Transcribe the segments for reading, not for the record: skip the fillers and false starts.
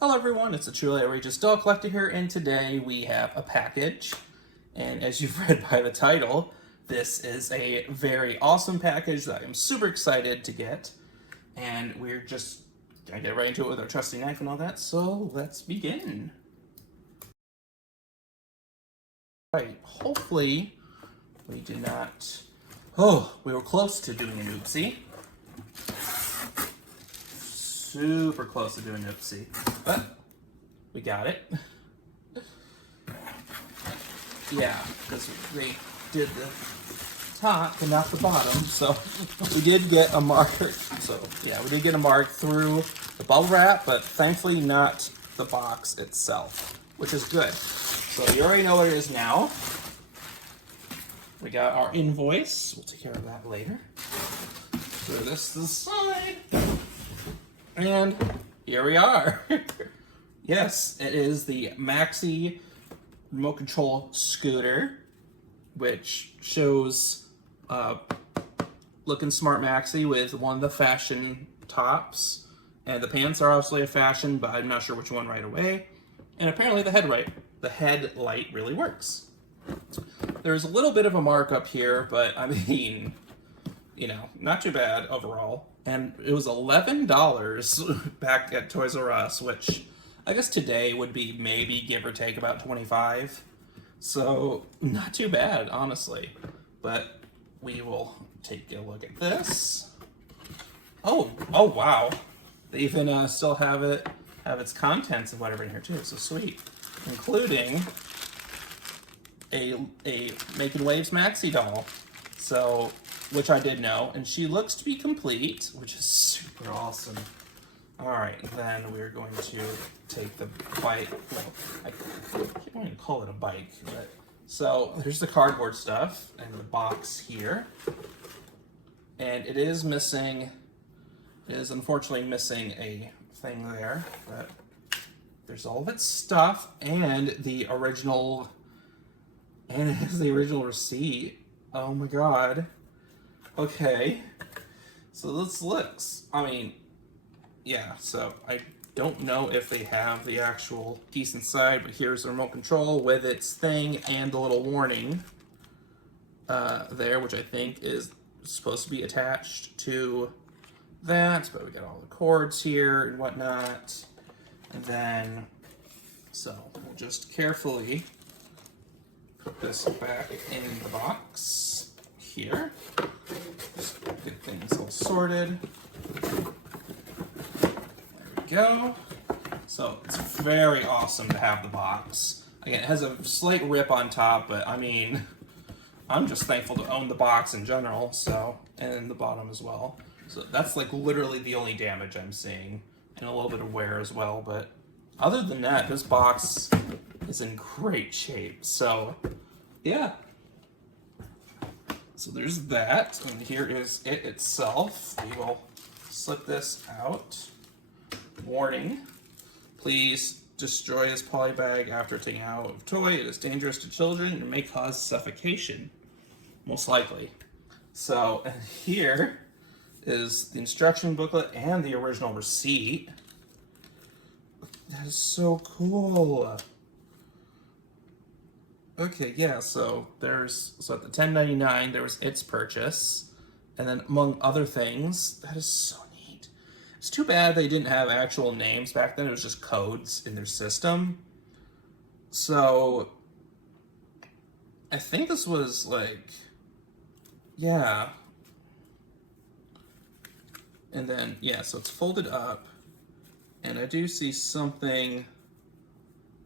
Hello everyone, it's the truly outrageous doll collector here, and today we have a package. And as you've read by the title, this is a very awesome package that I'm super excited to get. And we're just gonna get right into it with our trusty knife and all that, so let's begin. Right, hopefully we did not... Oh, we were close to doing an oopsie. Super close to doing an oopsie, but we got it. Yeah, because they did the top and not the bottom, so we did get a mark. So yeah, we did get a mark through the bubble wrap, but thankfully not the box itself, which is good. So you already know what it is now. We got our invoice. We'll take care of that later. Throw this to the side. And here we are. Yes, it is the Maxie remote control scooter, which shows looking smart Maxie with one of the fashion tops. And the pants are obviously a fashion, but I'm not sure which one right away. And apparently the headlight really works. There's a little bit of a markup here, but I mean, you know, not too bad overall. And it was $11 back at Toys R Us, which I guess today would be maybe give or take about 25. So not too bad, honestly. But we will take a look at this. Oh wow. They even still have its contents and whatever in here too, so sweet. Including a Making Waves Maxie doll. So, which I did know, and she looks to be complete, which is super awesome. Alright, then we're going to take the bike. Well, I can't even call it a bike, but so here's the cardboard stuff and the box here. And it is unfortunately missing a thing there, but there's all of its stuff and the original, and it has the original receipt. Oh my god. Okay. So this looks, I mean, yeah, so I don't know if they have the actual piece inside, but here's the remote control with its thing and the little warning there, which I think is supposed to be attached to that, but we got all the cords here and whatnot. And then, so we'll just carefully put this back in the box here. Just get things all sorted. There we go. So it's very awesome to have the box. Again, it has a slight rip on top, but I mean, I'm just thankful to own the box in general, so, and the bottom as well. So that's like literally the only damage I'm seeing, and a little bit of wear as well, but other than that, this box is in great shape. So yeah. So there's that, and here is it itself. We will slip this out. Warning, please destroy this poly bag after taking out of toy. It is dangerous to children and may cause suffocation, most likely. So, and here is the instruction booklet and the original receipt. That is so cool. Okay, yeah, so at the $10.99 there was its purchase, and then among other things, that is so neat. It's too bad they didn't have actual names back then, it was just codes in their system. So I think this was like, yeah. And then, yeah, so it's folded up, and I do see something,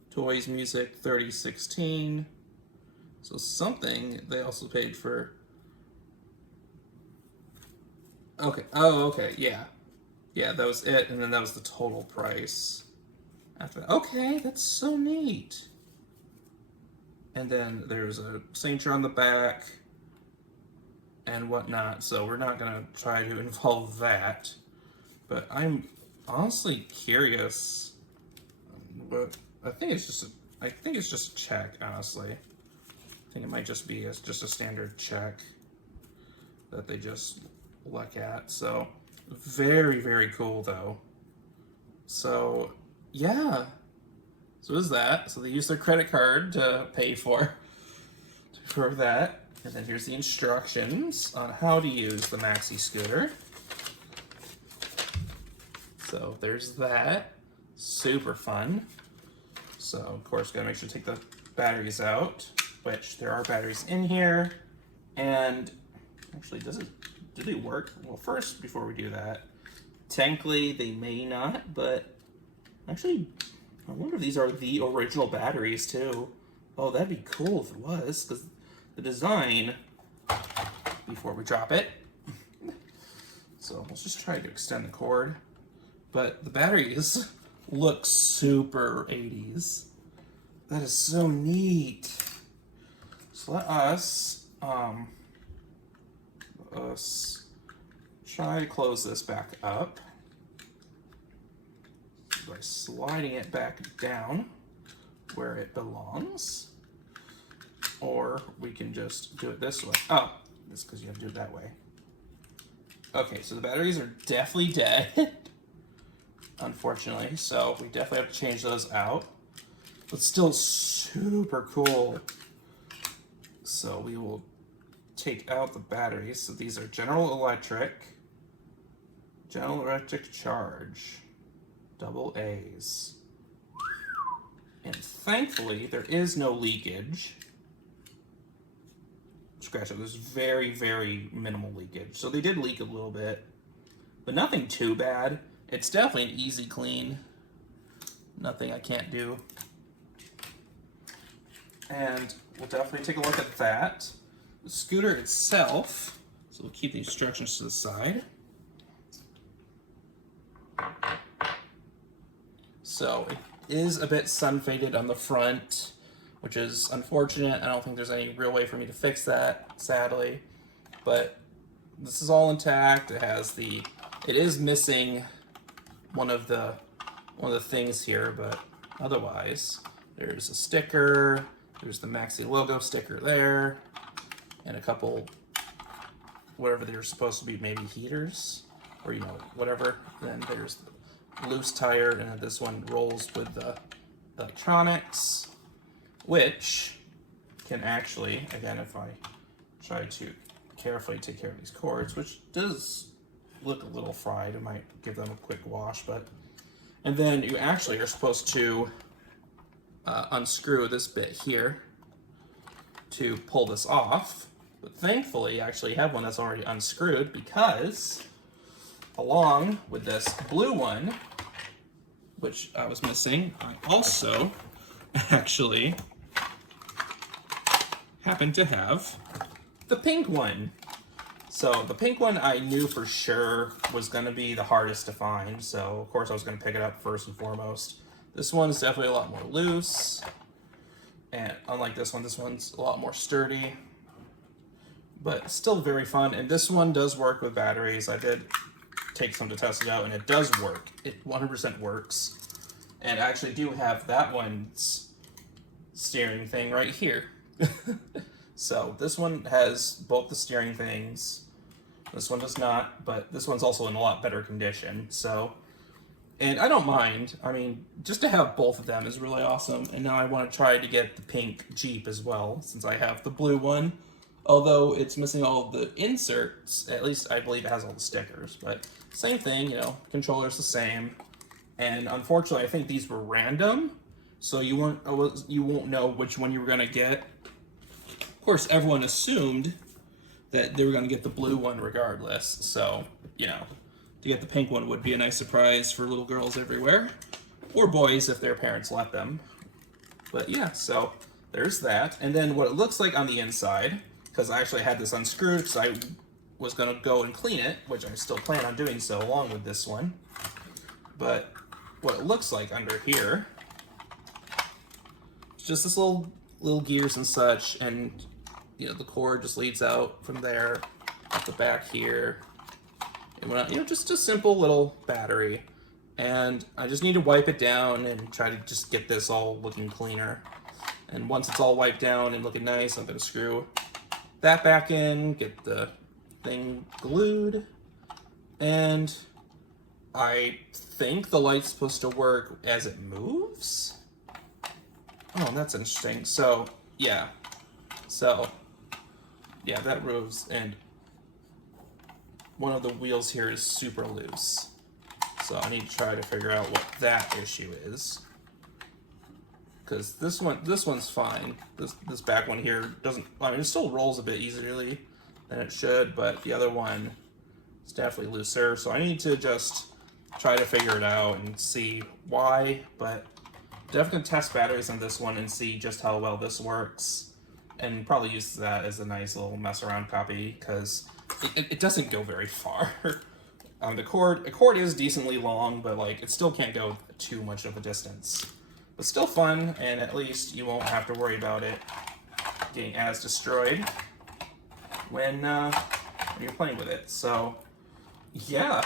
Toys Music 3016. So something they also paid for. Okay, oh, okay, yeah. Yeah, that was it, and then that was the total price after that. Okay, that's so neat. And then there's a signature on the back and whatnot, so we're not gonna try to involve that. But I'm honestly curious, but I think it's just a check, honestly. I think it might just be just a standard check that they just look at. So very, very cool though. So yeah. So is that. So they use their credit card to pay for that. And then here's the instructions on how to use the Maxie scooter. So there's that. Super fun. So of course, gotta make sure to take the batteries out, which there are batteries in here. And actually, do they work? Well, first, before we do that, technically they may not, but actually, I wonder if these are the original batteries too. Oh, that'd be cool if it was, because the design, before we drop it, so let's just try to extend the cord. But the batteries look super 80s. That is so neat. So let us try to close this back up by sliding it back down where it belongs. Or we can just do it this way. Oh, that's because you have to do it that way. Okay, so the batteries are definitely dead, unfortunately, so we definitely have to change those out. But still super cool. So we will take out the batteries. So these are General Electric charge, double A's. And thankfully, there is no leakage. Scratch it, there's very, very minimal leakage. So they did leak a little bit, but nothing too bad. It's definitely an easy clean. Nothing I can't do. And we'll definitely take a look at that. The scooter itself, so we'll keep the instructions to the side. So it is a bit sun faded on the front, which is unfortunate. I don't think there's any real way for me to fix that, sadly. But this is all intact. It is missing one of the things here, but otherwise, there's a sticker. There's the Maxie logo sticker there, and a couple, whatever they're supposed to be, maybe heaters, or whatever. Then there's the loose tire, and then this one rolls with the electronics, which can actually, again, if I try to carefully take care of these cords, which does look a little fried, I might give them a quick wash, and then you actually are supposed to unscrew this bit here to pull this off. But thankfully, I actually have one that's already unscrewed, because along with this blue one, which I was missing, I also actually happen to have the pink one. So the pink one I knew for sure was going to be the hardest to find, so of course I was going to pick it up first and foremost. This one's definitely a lot more loose, and unlike this one's a lot more sturdy, but still very fun. And this one does work with batteries. I did take some to test it out, and it does work. It 100% works. And I actually do have that one's steering thing right here. So this one has both the steering things. This one does not, but this one's also in a lot better condition. So, and I don't mind. I mean, just to have both of them is really awesome. And now I want to try to get the pink Jeep as well, since I have the blue one. Although it's missing all of the inserts, at least I believe it has all the stickers. But same thing, controller's the same. And unfortunately, I think these were random, so you won't know which one you were gonna get. Of course, everyone assumed that they were gonna get the blue one regardless. So, to get the pink one would be a nice surprise for little girls everywhere, or boys if their parents let them. But yeah, so there's that. And then what it looks like on the inside, because I actually had this unscrewed because I was going to go and clean it, which I still plan on doing so along with this one. But what it looks like under here, it's just this little gears and such, and the cord just leads out from there, at the back here. And just a simple little battery. And I just need to wipe it down and try to just get this all looking cleaner. And once it's all wiped down and looking nice, I'm going to screw that back in, get the thing glued, and I think the light's supposed to work as it moves. Oh, that's interesting. So, yeah. So, yeah, that moves, and one of the wheels here is super loose. So I need to try to figure out what that issue is. Because this one's fine. This back one here doesn't, I mean, it still rolls a bit easily than it should, but the other one is definitely looser. So I need to just try to figure it out and see why, but definitely gonna test batteries on this one and see just how well this works, and probably use that as a nice little mess around copy, because it doesn't go very far. The cord is decently long, but like it still can't go too much of a distance. But still fun, and at least you won't have to worry about it getting as destroyed when you're playing with it. So yeah,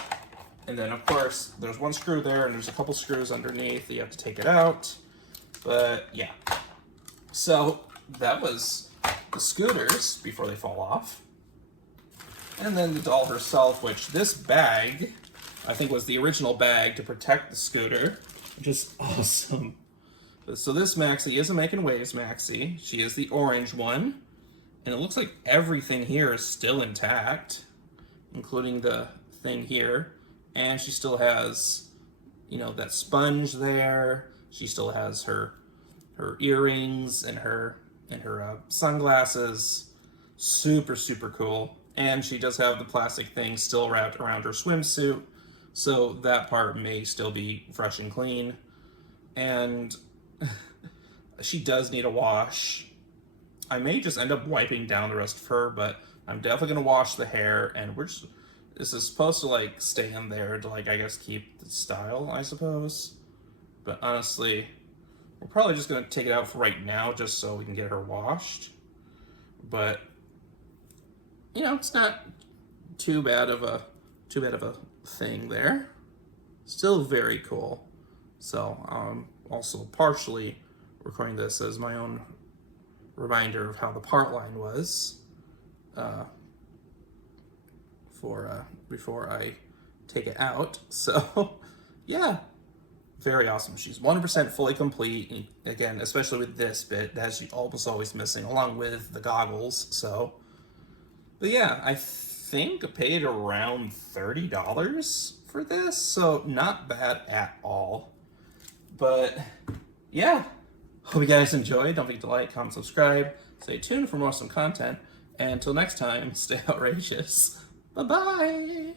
and then of course there's one screw there, and there's a couple screws underneath that you have to take it out. But yeah, so that was the scooters before they fall off. And then the doll herself, which this bag, I think, was the original bag to protect the scooter, which is awesome. So this Maxie is a Making Waves Maxie. She is the orange one. And it looks like everything here is still intact, including the thing here. And she still has, you know, that sponge there. She still has her earrings and her sunglasses. Super, super cool. And she does have the plastic thing still wrapped around her swimsuit, so that part may still be fresh and clean. And she does need a wash. I may just end up wiping down the rest of her, but I'm definitely gonna wash the hair, and this is supposed to like stay in there to like, I guess, keep the style, I suppose. But honestly, we're probably just gonna take it out for right now just so we can get her washed. But you know, it's not too bad of a thing there. Still very cool. So I'm also partially recording this as my own reminder of how the part line was before I take it out. So yeah, very awesome. She's 100% fully complete. And again, especially with this bit that she's almost always missing, along with the goggles. So. But yeah, I think I paid around $30 for this, so not bad at all. But yeah, hope you guys enjoyed. Don't forget to like, comment, subscribe. Stay tuned for more awesome content. And until next time, stay outrageous. Bye-bye.